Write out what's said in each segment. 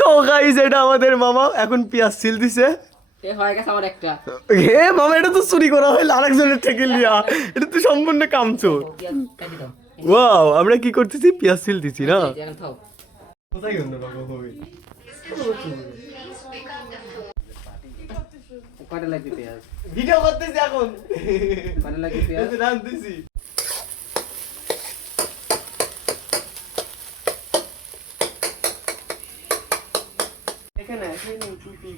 তো গাইস এটা আমাদের মামা এখন পেঁয়াজ ছিল দিছে। মামা এটা তো চুরি করা হইল আরেকজনের থেকে লিয়া, এটা তো সম্পূর্ণ কামচোর। ওয়াও আমরা কি করতেছি, পেঁয়াজ ছিল দিছি না। কোথায় গেল বাবা হবে কয়টা লাগবে পেঁয়াজ? ভিডিও করতেছি এখন, কয়টা লাগবে পেঁয়াজ? রাঁধতেছি। এখানে চুপি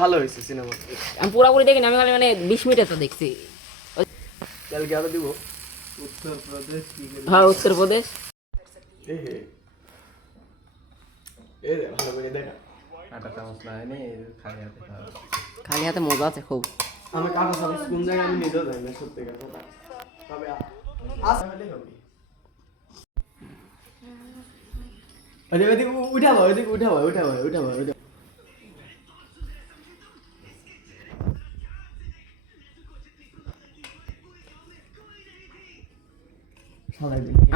ভালো হয়েছে সিনেমা। আমি পুরোপুরি দেখিনি, আমি খালি মানে 20 মিনিট তো দেখছি। কালকে আরো দিব। উত্তরপ্রদেশ হ্যাঁ উত্তরপ্রদেশ। ভালো করে দেখা। কাঁটা চামচ না এনে খালি হাতে খাওয়া। খালি হাতে মজা আছে খুব। আমি কাটা চামচ কোন জায়গায় আমি নিজেও জানি না সত্যি কথা। তবে আসলে হবে। ওদিকে উঠাবো, ওদিকে উঠাবো।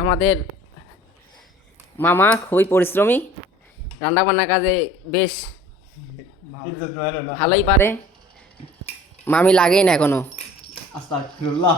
আমাদের মামা খুবই পরিশ্রমী, রান্না বান্নার কাজে বেশ ভালোই পারে। মামি লাগেই না এখনো। আস্তাগফিরুল্লাহ।